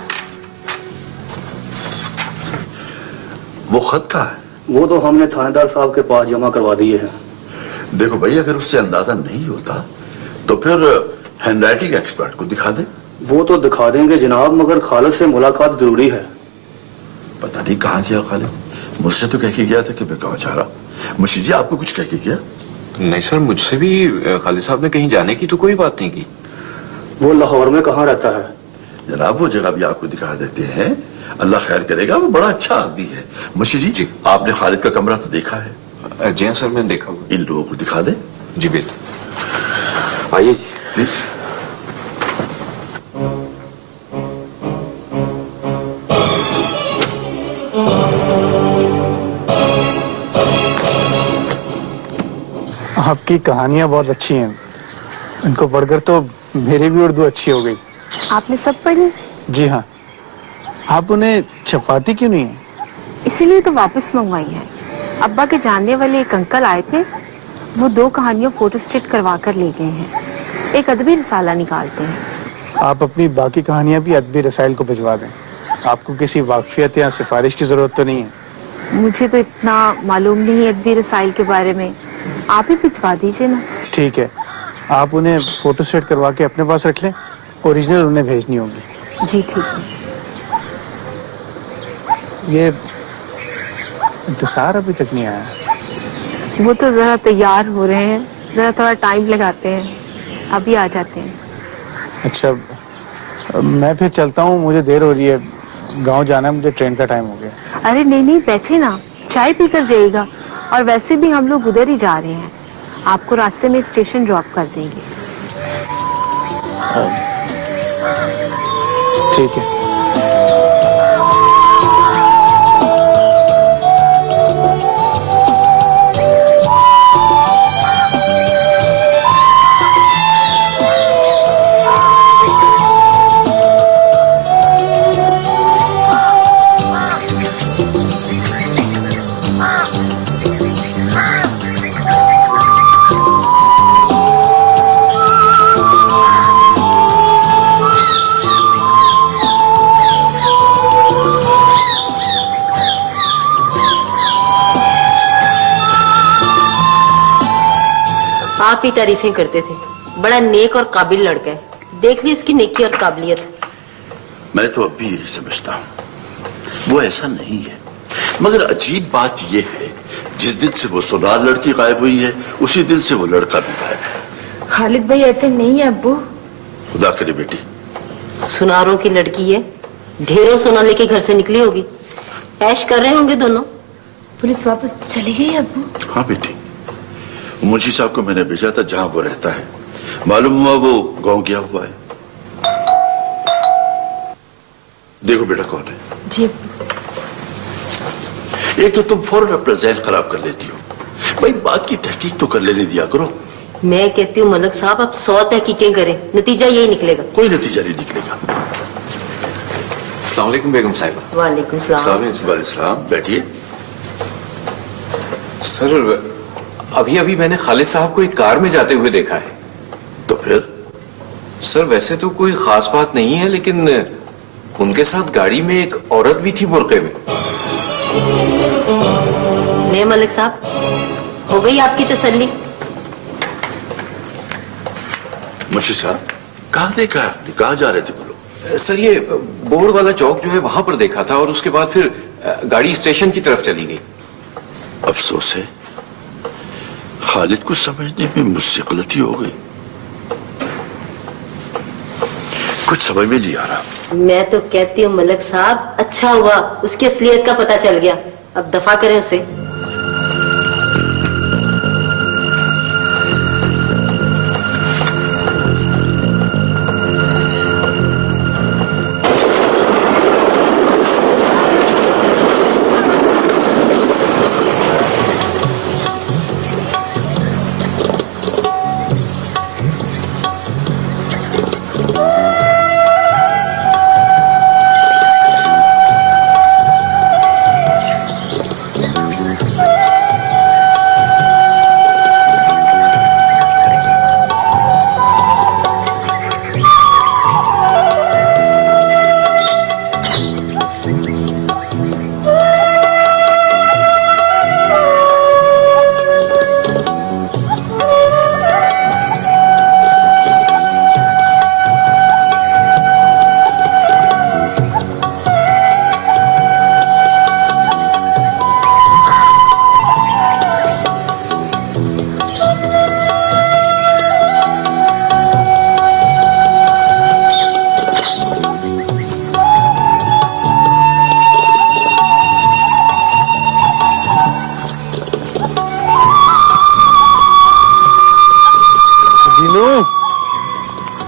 वो खत कहाँ है? वो तो हमने थानेदार साहब के पास जमा करवा दिए हैं। देखो भाई, अगर उससे अंदाजा नहीं होता तो फिर हैंडराइटिंग एक्सपर्ट को दिखा दे। वो तो दिखा देंगे जनाब, मगर खालिद से मुलाकात जरूरी है। पता नहीं कहाँ गया खालिद, मुझसे तो कह के गया था कि मैं गाँव जा रहा। मुंशी जी, आपको कुछ कह के गया? नहीं सर, मुझसे भी खालिद साहब ने कहीं जाने की तो कोई बात नहीं की। वो लाहौर में कहाँ रहता है? जनाब वो जगह भी आपको दिखा देते हैं, अल्लाह खैर करेगा, वो बड़ा अच्छा आदमी है। मुंशी जी, आपने खालिद का कमरा तो देखा है? जी हाँ सर, मैंने देखा हुआ। इन लोगों को दिखा दे। जी बिल्कुल, आइए प्लीज। आपकी कहानियां बहुत अच्छी हैं, इनको पढ़कर तो मेरी भी उर्दू अच्छी हो गई। आपने सब पढ़ी? जी हाँ। आप उन्हें छपाती क्यों नहीं है? इसीलिए तो वापस मंगवाई है। अब्बा के जानने वाले एक अंकल आए थे, वो 2 कहानियां फोटोस्टेट करवा कर ले गए हैं। एक अदबी रिसाला निकालते हैं। आप अपनी बाकी कहानियां भी अदबी रसाइल को भिजवा दें। आपको किसी वाकफियत या सिफारिश की जरूरत तो नहीं है? मुझे तो इतना मालूम नहीं अदबी रसाइल के बारे में, आप ही भिजवा दीजिए ना। ठीक है, आप उन्हें फोटोस्टेट करवा के अपने पास रख लें, ओरिजिनल उन्हें भेजनी होगी। जी ठीक है। ये इंतजार अभी तक नहीं आया? वो तो जरा तैयार हो रहे हैं, जरा थोड़ा टाइम लगाते हैं, अभी आ जाते हैं। अच्छा, मैं फिर चलता हूँ, मुझे देर हो रही है, गांव जाना है, मुझे ट्रेन का टाइम हो गया। अरे नहीं नहीं, बैठे ना, चाय पीकर जाइएगा। और वैसे भी हम लोग उधर ही जा रहे हैं, आपको रास्ते में स्टेशन ड्रॉप कर देंगे। ठीक है। आप ही तारीफें करते थे, बड़ा नेक और काबिल लड़का है, देख ली इसकी नेकी और काबिलियत। मैं तो अब भी यही समझता हूँ, वो ऐसा नहीं है। मगर अजीब बात यह है, जिस दिन से वो सुनार लड़की गायब हुई है, उसी दिन से वो लड़का भी गायब है। खालिद भाई ऐसे नहीं है अब्बू। खुदा करे बेटी। सुनारों की लड़की है, ढेरों सोना लेके घर से निकली होगी, ऐश कर रहे होंगे दोनों। पुलिस वापस चली गई अब्बू? हाँ बेटी, मुंशी साहब को मैंने भेजा था जहां वो रहता है, मालूम हुआ वो गांव गया हुआ है। देखो बेटा कौन है। जी। एक तो तुम फौरन अपना ज़हन खराब कर लेती हो, भाई बात की तहकीक तो कर लेने दिया करो। मैं कहती हूँ मलक साहब, आप 100 तहकीकें करें, नतीजा यही निकलेगा। कोई नतीजा नहीं निकलेगा। अस्सलाम वालेकुम बेगम साहिबा। वालेकुम सलाम। बैठिए। सर, अभी अभी मैंने खालिद साहब को एक कार में जाते हुए देखा है। तो फिर? सर वैसे तो कोई खास बात नहीं है, लेकिन उनके साथ गाड़ी में एक औरत भी थी बुर्के में। ले मलिक साहब, हो गई आपकी तसल्ली? मुंशी साहब, कहाँ देखा आपने, कहाँ जा रहे थे बोलो? सर ये बोर्ड वाला चौक जो है वहां पर देखा था, और उसके बाद फिर गाड़ी स्टेशन की तरफ चली गई। अफसोस है, खालिद को समझने में मुझसे गलती हो गई, कुछ समझ में नहीं आ रहा। मैं तो कहती हूँ मलिक साहब, अच्छा हुआ उसकी असलियत का पता चल गया, अब दफा करें उसे।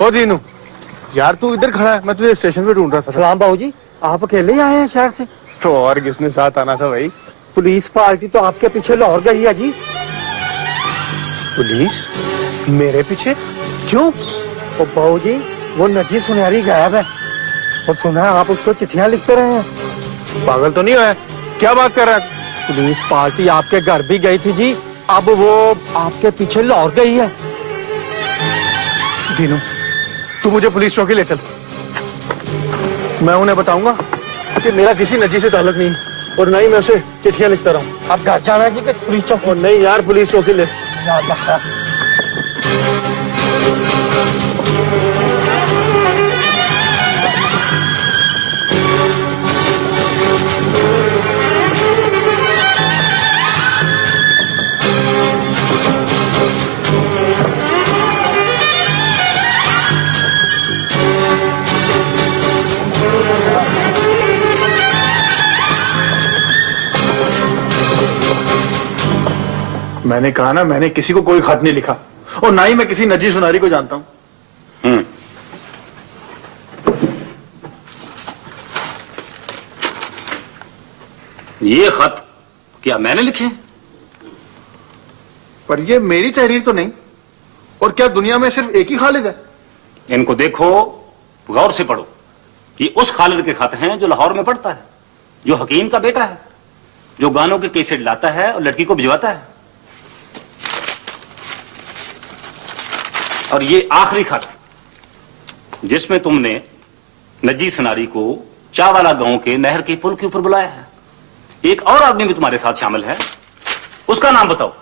ओ दीनू, यार तू इधर खड़ा है, मैं तुझे स्टेशन पे ढूंढ रहा था। सलाम बाबूजी, आप अकेले ही आए हैं शहर से? तो और किसने साथ आना था भाई? पुलिस पार्टी तो आपके पीछे लाहौर गई है जी। पुलिस मेरे पीछे क्यों? ओ बाबूजी, वो नजी सुनहरी गायब है और सुना है आप उसको चिट्ठियां लिखते रहे हैं। पागल तो नहीं हुआ? क्या बात कर रहा है? पुलिस पार्टी आपके घर भी गई थी जी, अब वो आपके पीछे लाहौर गई है। दीनू, तू मुझे पुलिस चौकी ले चल। मैं उन्हें बताऊंगा कि मेरा किसी नजी से ताल्लुक नहीं और नहीं मैं उसे चिट्ठियां लिखता रहूं। आप घर जाना है जी कि पुलिस चौकी? नहीं यार, पुलिस चौकी ले। मैंने कहा ना, मैंने किसी को कोई खत नहीं लिखा और ना ही मैं किसी नजी सुनारी को जानता हूं। ये खत क्या मैंने लिखे? पर ये मेरी तहरीर तो नहीं। और क्या दुनिया में सिर्फ एक ही खालिद है? इनको देखो, गौर से पढ़ो। ये उस खालिद के खत हैं जो लाहौर में पढ़ता है, जो हकीम का बेटा है, जो गानों के कैसेट लाता है और लड़की को भिजवाता है। और ये आखिरी खत जिसमें तुमने नजी सनारी को चावाला गांव के नहर के पुल के ऊपर बुलाया है। एक और आदमी भी तुम्हारे साथ शामिल है, उसका नाम बताओ।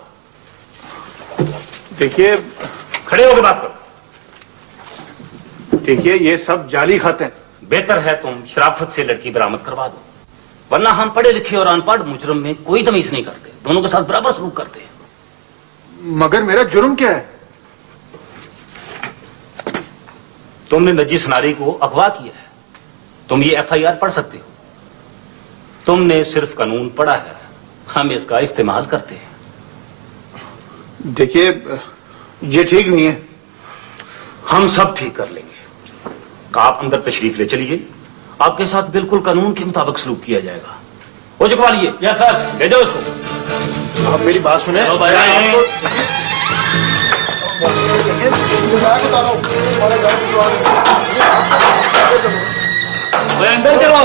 देखिए, खड़े होकर बात करो। देखिए, ये सब जाली खत हैं। बेहतर है तुम शराफत से लड़की बरामद करवा दो, वरना हम पढ़े लिखे और अनपढ़ मुजरम में कोई तमीज नहीं करते, दोनों के साथ बराबर सलूक करते हैं। मगर मेरा जुर्म क्या है? तुमने नजी सनारी को अगवा किया है। तुम ये FIR पढ़ सकते हो। तुमने सिर्फ कानून पढ़ा है, हम इसका इस्तेमाल करते हैं। देखिए, ये ठीक नहीं है। हम सब ठीक कर लेंगे। आप अंदर तशरीफ ले चलिए, आपके साथ बिल्कुल कानून के मुताबिक सलूक किया जाएगा। हो चुकवा लिए? या सर, ले जाओ उसको। आप मेरी बात सुने। अंदर चलो।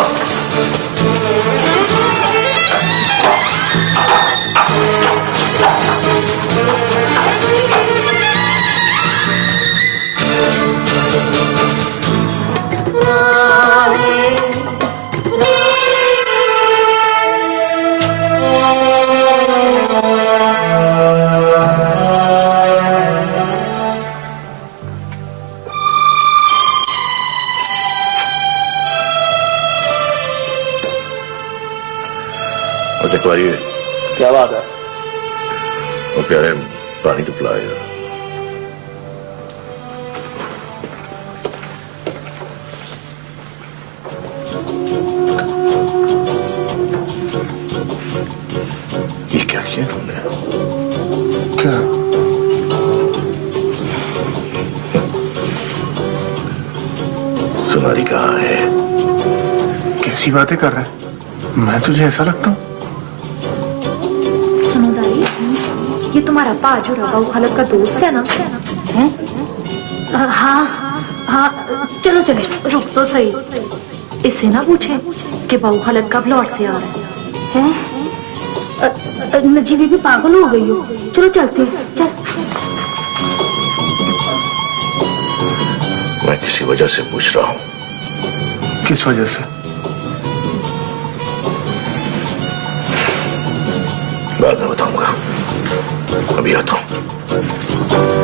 क्या बात है? वो प्यारे पानी तो पिलाएगा। ये क्या किया तुमने? क्या? सुनारी कहाँ है? कैसी बातें कर रहा है? मैं तुझे ऐसा लगता हूँ? ये तुम्हारा पाजू बाबू खालद का दोस्त है ना? है? हाँ हाँ, चलो चलो रुक तो सही, इससे ना पूछे कि बाबू खालद कब लौट से आ रहा है? नजी भी पागल हो गई हो। चलो चलते, चल। मैं किसी वजह से पूछ रहा हूँ। किस वजह से? बाद में बताऊंगा, अभी आता हूं।